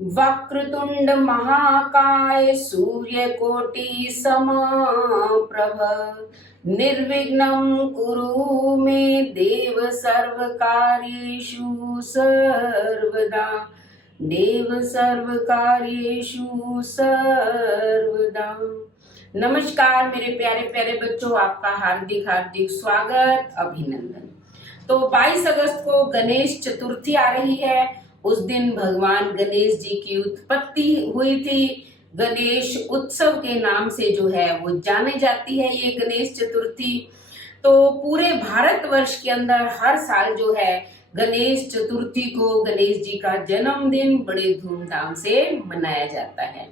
वक्रतुंड महाकाय सूर्यकोटि समप्रभ निर्विघ्नं कुरु मे देव सर्वकार्येषु सर्वदा नमस्कार मेरे प्यारे प्यारे बच्चों, आपका हार्दिक हार्दिक स्वागत अभिनंदन। तो 22 अगस्त को गणेश चतुर्थी आ रही है। उस दिन भगवान गणेश जी की उत्पत्ति हुई थी। गणेश उत्सव के नाम से जो है वो जाने जाती है ये गणेश चतुर्थी। तो पूरे भारतवर्ष के अंदर हर साल जो है गणेश चतुर्थी को गणेश जी का जन्मदिन बड़े धूमधाम से मनाया जाता है।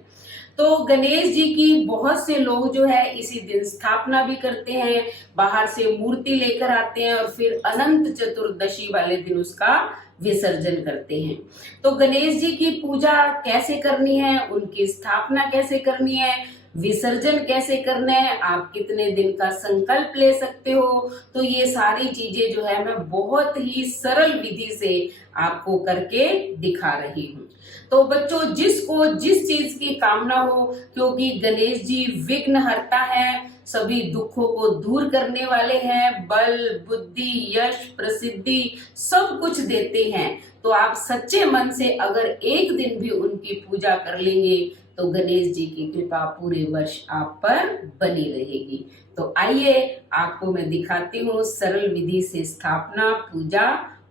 तो गणेश जी की बहुत से लोग जो है इसी दिन स्थापना भी करते हैं, बाहर से मूर्ति लेकर आते हैं और फिर अनंत चतुर्दशी वाले दिन उसका विसर्जन करते हैं। तो गणेश जी की पूजा कैसे करनी है, उनकी स्थापना कैसे करनी है, विसर्जन कैसे करना है, आप कितने दिन का संकल्प ले सकते हो, तो ये सारी चीजें जो है मैं बहुत ही सरल विधि से आपको करके दिखा रही हूँ। तो बच्चों, जिसको जिस चीज की कामना हो, क्योंकि गणेश जी विघ्नहर्ता है, सभी दुखों को दूर करने वाले हैं, बल बुद्धि यश प्रसिद्धि सब कुछ देते हैं। तो आप सच्चे मन से अगर एक दिन भी उनकी पूजा कर लेंगे तो गणेश जी की कृपा पूरे वर्ष आप पर बनी रहेगी। तो आइए आपको मैं दिखाती हूँ सरल विधि से स्थापना, पूजा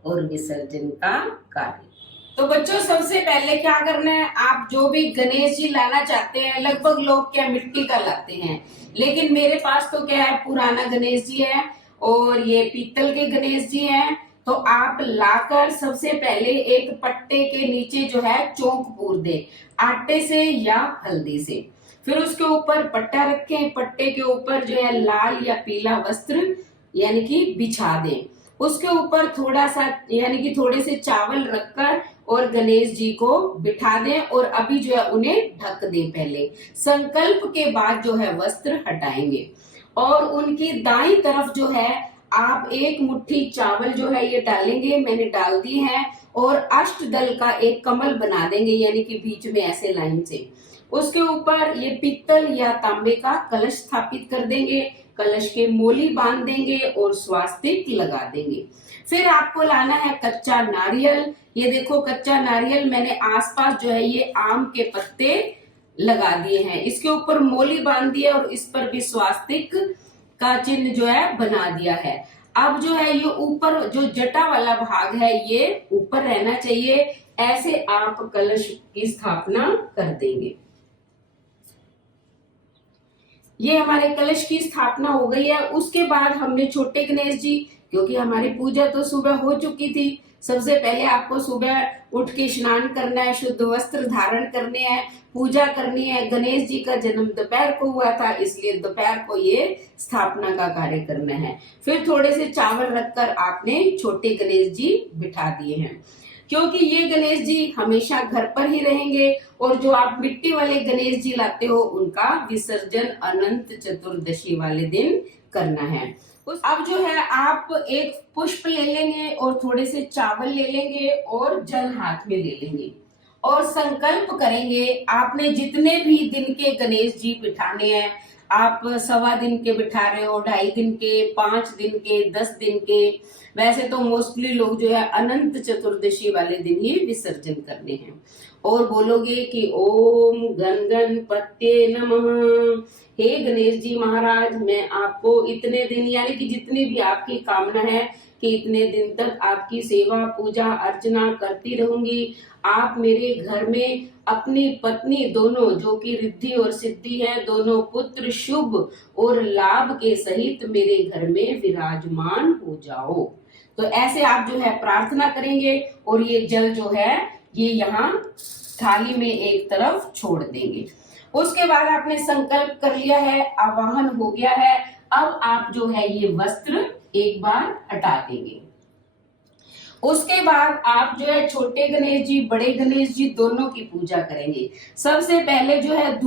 और विसर्जन का कार्य। तो बच्चों, सबसे पहले क्या करना है, आप जो भी गणेश जी लाना चाहते हैं, लगभग लोग क्या मिट्टी का लाते हैं, लेकिन मेरे पास तो क्या है पुराना गणेश जी है और ये पीतल के गणेश जी हैं। तो आप लाकर सबसे पहले एक पट्टे के नीचे जो है चौक पूर दे, आटे से या हल्दी से। फिर उसके ऊपर पट्टा रखें, पट्टे के ऊपर जो है लाल या पीला वस्त्र यानी कि बिछा दें। उसके ऊपर थोड़ा सा यानी कि थोड़े से चावल रखकर और गणेश जी को बिठा दें और अभी जो है उन्हें ढक दें। पहले संकल्प के बाद जो है वस्त्र हटाएंगे और उनकी दाईं तरफ जो है आप एक मुट्ठी चावल जो है ये डालेंगे, मैंने डाल दी है, और अष्टदल का एक कमल बना देंगे यानी कि बीच में ऐसे लाइन से। उसके ऊपर ये पीतल या तांबे का कलश स्थापित कर देंगे, कलश के मोली बांध देंगे और स्वास्तिक लगा देंगे। फिर आपको लाना है कच्चा नारियल। ये देखो कच्चा नारियल मैंने आसपास जो है ये आम के पत्ते लगा दिए हैं, इसके ऊपर मोली बांध दिया और इस पर भी स्वास्तिक का चिन्ह जो है बना दिया है। अब जो है ये ऊपर जो जटा वाला भाग है ये ऊपर रहना चाहिए। ऐसे आप कलश की स्थापना कर देंगे। ये हमारे कलश की स्थापना हो गई है। उसके बाद हमने छोटे गणेश जी, क्योंकि हमारी पूजा तो सुबह हो चुकी थी, सबसे पहले आपको सुबह उठ के स्नान करना है, शुद्ध वस्त्र धारण करने हैं, पूजा करनी है। गणेश जी का जन्म दोपहर को हुआ था, इसलिए दोपहर को ये स्थापना का कार्य करना है। फिर थोड़े से चावल रखकर आपने छोटे गणेश जी बिठा दिए हैं, क्योंकि ये गणेश जी हमेशा घर पर ही रहेंगे और जो आप मिट्टी वाले गणेश जी लाते हो उनका विसर्जन अनंत चतुर्दशी वाले दिन करना है। अब जो है आप एक पुष्प ले लेंगे और थोड़े से चावल ले लेंगे और जल हाथ में ले लेंगे और संकल्प करेंगे। आपने जितने भी दिन के गणेश जी बिठाने हैं, आप 1.25 दिन के बिठा रहे हो, 2.5 दिन के, 5 दिन के, 10 दिन के, वैसे तो मोस्टली लोग जो है अनंत चतुर्दशी वाले दिन ही विसर्जन करने हैं। और बोलोगे कि ओम गण गणपत्ये नमः। हे गणेश जी महाराज, मैं आपको इतने दिन यानी कि जितनी भी आपकी कामना है कि इतने दिन तक आपकी सेवा पूजा अर्चना करती रहूंगी। आप मेरे घर में अपनी पत्नी दोनों, जो कि रिद्धि और सिद्धि है, दोनों पुत्र शुभ और लाभ के सहित मेरे घर में विराजमान हो जाओ। तो ऐसे आप जो है प्रार्थना करेंगे और ये जल जो है ये यहाँ थाली में एक तरफ छोड़ देंगे। उसके बाद आपने संकल्प कर लिया है, आवाहन हो गया है। अब आप जो है ये वस्त्र एक बार हटा देंगे। उसके बाद आप जो है छोटे गणेश जी बड़े गणेश जी दोनों की पूजा करेंगे। सबसे पहले जो है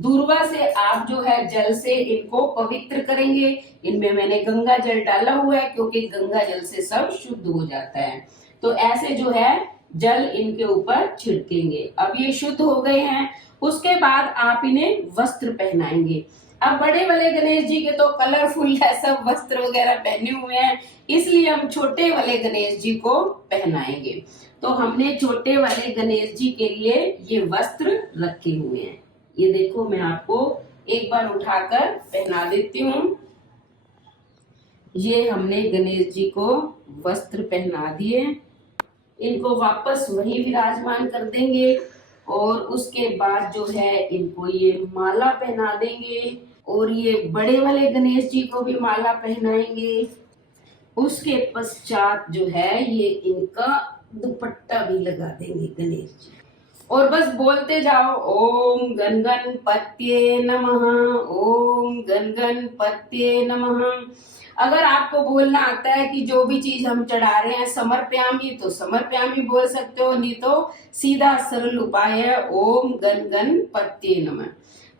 दूर्वा से आप जो है जल से इनको पवित्र करेंगे। इनमें मैंने गंगा जल डाला हुआ है, क्योंकि गंगा जल से सब शुद्ध हो जाता है। तो ऐसे जो है जल इनके ऊपर छिड़केंगे। अब ये शुद्ध हो गए हैं। उसके बाद आप इन्हें वस्त्र पहनाएंगे। अब बड़े वाले गणेश जी के तो कलरफुल है, सब वस्त्र वगैरह पहने हुए हैं, इसलिए हम छोटे वाले गणेश जी को पहनाएंगे। तो हमने छोटे वाले गणेश जी के लिए ये वस्त्र रखे हुए हैं। ये देखो, मैं आपको एक बार उठाकर पहना देती हूँ। ये हमने गणेश जी को वस्त्र पहना दिए। इनको वापस वहीं विराजमान कर देंगे और उसके बाद जो है इनको ये माला पहना देंगे और ये बड़े वाले गणेश जी को भी माला पहनाएंगे। उसके पश्चात जो है ये इनका दुपट्टा भी लगा देंगे गणेश जी और बस बोलते जाओ, ओम गण गणपत्ये नमः, ओम गण गणपत्ये नमः। अगर आपको बोलना आता है कि जो भी चीज हम चढ़ा रहे हैं समर्पयामि, तो समर्पयामि बोल सकते हो, नहीं तो सीधा सरल उपाय है ओम गण गणपत्ये नमः।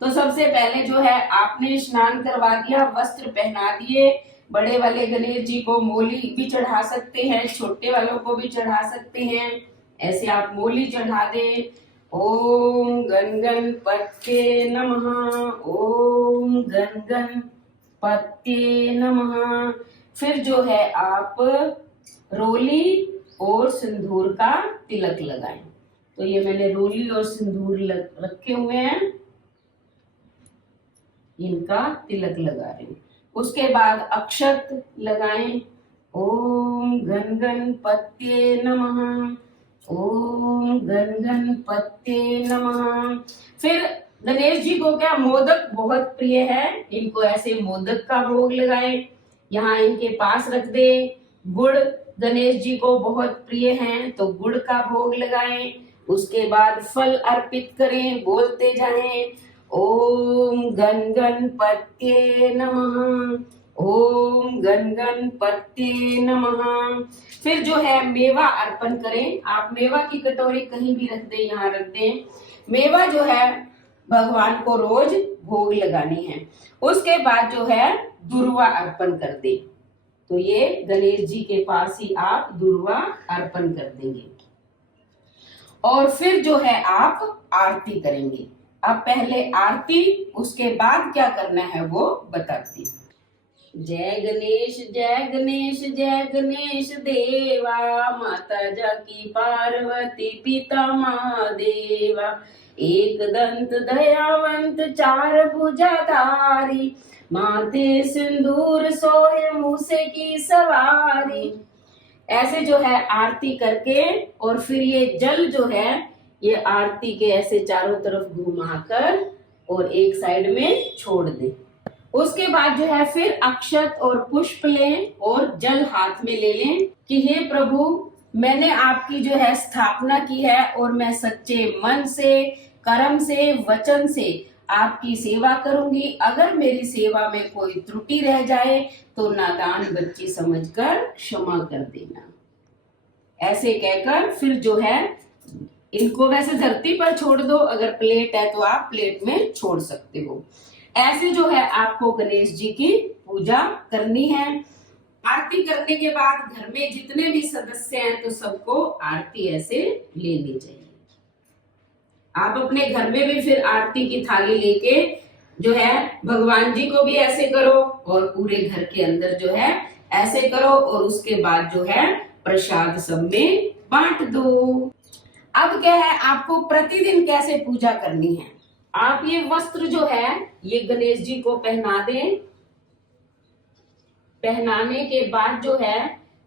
तो सबसे पहले जो है आपने स्नान करवा दिया, वस्त्र पहना दिए। बड़े वाले गणेश जी को मोली भी चढ़ा सकते हैं, छोटे वालों को भी चढ़ा सकते हैं। ऐसे आप मोली चढ़ा दें। ओम गण गणपत्ये नमः, ओम गण गणपत्ये नमः। फिर जो है आप रोली और सिंदूर का तिलक लगाएं। तो ये मैंने रोली और सिंदूर रखे हुए हैं, इनका तिलक लगा रहे हैं। उसके बाद अक्षत लगाएं। ओम गण गणपत्ये नमः, ओम गण गणपत्ये नमः। फिर गणेश जी को क्या मोदक बहुत प्रिय है, इनको ऐसे मोदक का भोग लगाएं, यहाँ इनके पास रख दे। गुड़ गणेश जी को बहुत प्रिय है, तो गुड़ का भोग लगाएं। उसके बाद फल अर्पित करें, बोलते जाएं ओम गण गणपत्ये नमः, ओम गण गणपत्ये नमः। फिर जो है मेवा अर्पण करें। आप मेवा की कटोरी कहीं भी रख दें, यहाँ रख दें। मेवा जो है भगवान को रोज भोग लगानी है। उसके बाद जो है दुर्वा अर्पण कर दे। तो ये गणेश जी के पास ही आप दुर्वा अर्पण कर देंगे और फिर जो है आप आरती करेंगे। अब पहले आरती, उसके बाद क्या करना है वो बताती हूँ। जय गणेश जय गणेश जय गणेश देवा, माता जाकी पार्वती पिता महादेवा। एक दंत दयावंत चार भुजाधारी, माथे सिंदूर सोहे मूसे की सवारी। ऐसे जो है आरती करके और फिर ये जल जो है ये आरती के ऐसे चारों तरफ घुमाकर और एक साइड में छोड़ दे। उसके बाद जो है फिर अक्षत और पुष्प लें और जल हाथ में ले लें कि हे प्रभु, मैंने आपकी जो है स्थापना की है और मैं सच्चे मन से, कर्म से, वचन से आपकी सेवा करूंगी। अगर मेरी सेवा में कोई त्रुटि रह जाए तो नादान बच्ची समझकर क्षमा कर देना। ऐसे कहकर फिर जो है इनको वैसे धरती पर छोड़ दो, अगर प्लेट है तो आप प्लेट में छोड़ सकते हो। ऐसे जो है आपको गणेश जी की पूजा करनी है। आरती करने के बाद घर में जितने भी सदस्य हैं तो सबको आरती ऐसे लेनी चाहिए। आप अपने घर में भी फिर आरती की थाली लेके जो है भगवान जी को भी ऐसे करो और पूरे घर के अंदर जो है ऐसे करो और उसके बाद जो है प्रसाद सब में बांट दो। अब क्या है, आपको प्रतिदिन कैसे पूजा करनी है। आप ये वस्त्र जो है ये गणेश जी को पहना दें। पहनाने के बाद जो है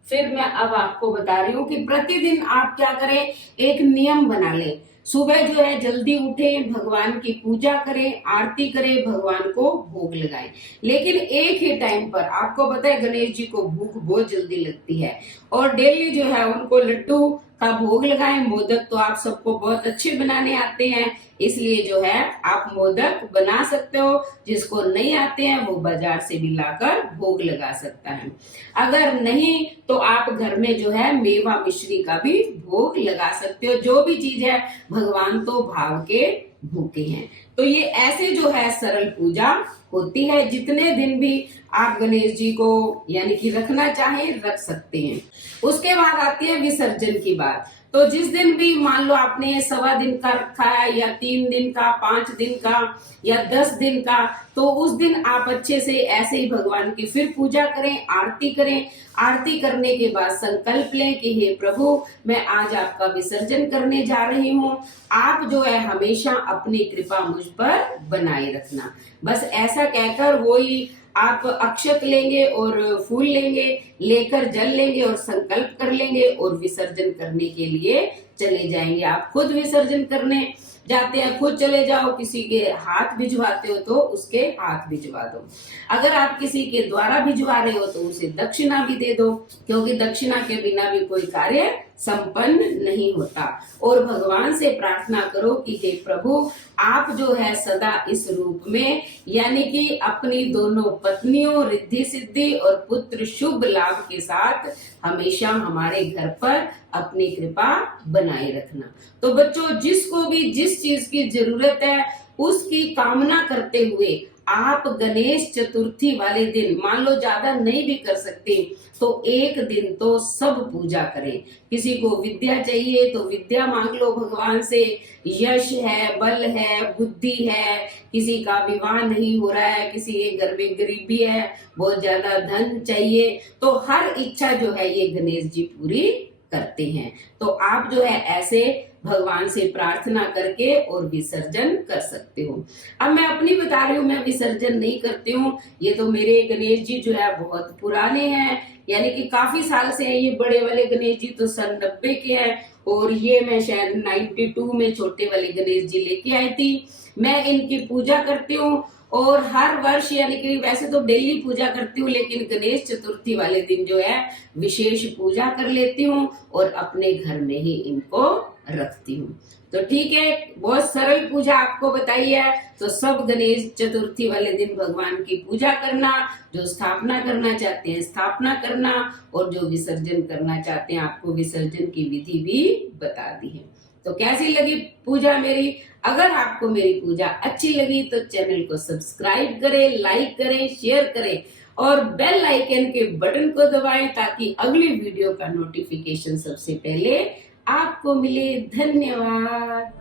फिर मैं अब आपको बता रही हूँ कि प्रतिदिन आप क्या करें, एक नियम बना लें। सुबह जो है जल्दी उठें, भगवान की पूजा करें, आरती करें, भगवान को भोग लगाएं। लेकिन एक ही टाइम पर, आपको पता है गणेश जी को भूख बहुत जल्दी लगती है और डेली जो है उनको लड्डू का भोग लगाएं। मोदक तो आप सबको बहुत अच्छे बनाने आते हैं, इसलिए जो है आप मोदक बना सकते हो। जिसको नहीं आते हैं वो बाजार से भी लाकर भोग लगा सकता है। अगर नहीं तो आप घर में जो है मेवा मिश्री का भी भोग लगा सकते हो। जो भी चीज है, भगवान तो भाव के भूखे हैं। तो ये ऐसे जो है सरल पूजा होती है। जितने दिन भी आप गणेश जी को यानी कि रखना चाहें रख सकते हैं। उसके बाद आती है विसर्जन की बात। तो जिस दिन भी मान लो आपने 1.25 दिन का रखा है, या 3 दिन का, 5 दिन का, या 10 दिन का, तो उस दिन आप अच्छे से ऐसे ही भगवान की फिर पूजा करें, आरती करें। आरती करने के बाद संकल्प लें कि हे प्रभु, मैं आज आपका विसर्जन करने जा रही हूँ। आप जो है हमेशा अपनी कृपा मुझ पर बनाए रखना। बस ऐसा कहकर वही आप अक्षत लेंगे और फूल लेंगे, लेकर जल लेंगे और संकल्प कर लेंगे और विसर्जन करने के लिए चले जाएंगे। आप खुद विसर्जन करने जाते हैं, खुद चले जाओ, किसी के हाथ भिजवाते हो तो उसके हाथ भिजवा दो। अगर आप किसी के द्वारा भिजवा रहे हो तो उसे दक्षिणा भी दे दो, क्योंकि दक्षिणा के बिना भी कोई कार्य संपन्न नहीं होता। और भगवान से प्रार्थना करो कि हे प्रभु, आप जो है सदा इस रूप में, यानी कि अपनी दोनों पत्नियों रिद्धि सिद्धि और पुत्र शुभ लाभ के साथ हमेशा हमारे घर पर अपनी कृपा बनाए रखना। तो बच्चों, जिसको भी जिस चीज की जरूरत है उसकी कामना करते हुए आप गणेश चतुर्थी वाले दिन, मान लो ज्यादा नहीं भी कर सकते तो एक दिन तो सब पूजा करें। किसी को विद्या चाहिए तो विद्या मांग लो भगवान से, यश है, बल है, बुद्धि है, किसी का विवाह नहीं हो रहा है, किसी के घर में गरीबी है, बहुत ज्यादा धन चाहिए, तो हर इच्छा जो है ये गणेश जी पूरी करते हैं। तो आप जो है ऐसे भगवान से प्रार्थना करके और विसर्जन कर सकते हो। अब मैं अपनी बता रही हूँ, मैं विसर्जन नहीं करती हूँ। ये तो मेरे गणेश जी जो है बहुत पुराने हैं, यानी कि काफी साल से हैं। ये बड़े वाले गणेश जी तो सन 90 के हैं, और ये मैं शायद 92 में छोटे वाले गणेश जी लेके आई थी। मैं इनकी पूजा करती हूँ और हर वर्ष, यानी कि वैसे तो डेली पूजा करती हूँ, लेकिन गणेश चतुर्थी वाले दिन जो है विशेष पूजा कर लेती हूँ और अपने घर में ही इनको रखती हूँ। तो ठीक है, बहुत सरल पूजा आपको बताई है। तो सब गणेश चतुर्थी वाले दिन भगवान की पूजा करना, जो स्थापना करना चाहते हैं स्थापना करना, और जो विसर्जन करना चाहते हैं आपको विसर्जन की विधि भी बता दी है। तो कैसी लगी पूजा मेरी? अगर आपको मेरी पूजा अच्छी लगी तो चैनल को सब्सक्राइब करें, लाइक करें, शेयर करें और बेल आइकन के बटन को दबाएं, ताकि अगली वीडियो का नोटिफिकेशन सबसे पहले आपको मिले। धन्यवाद।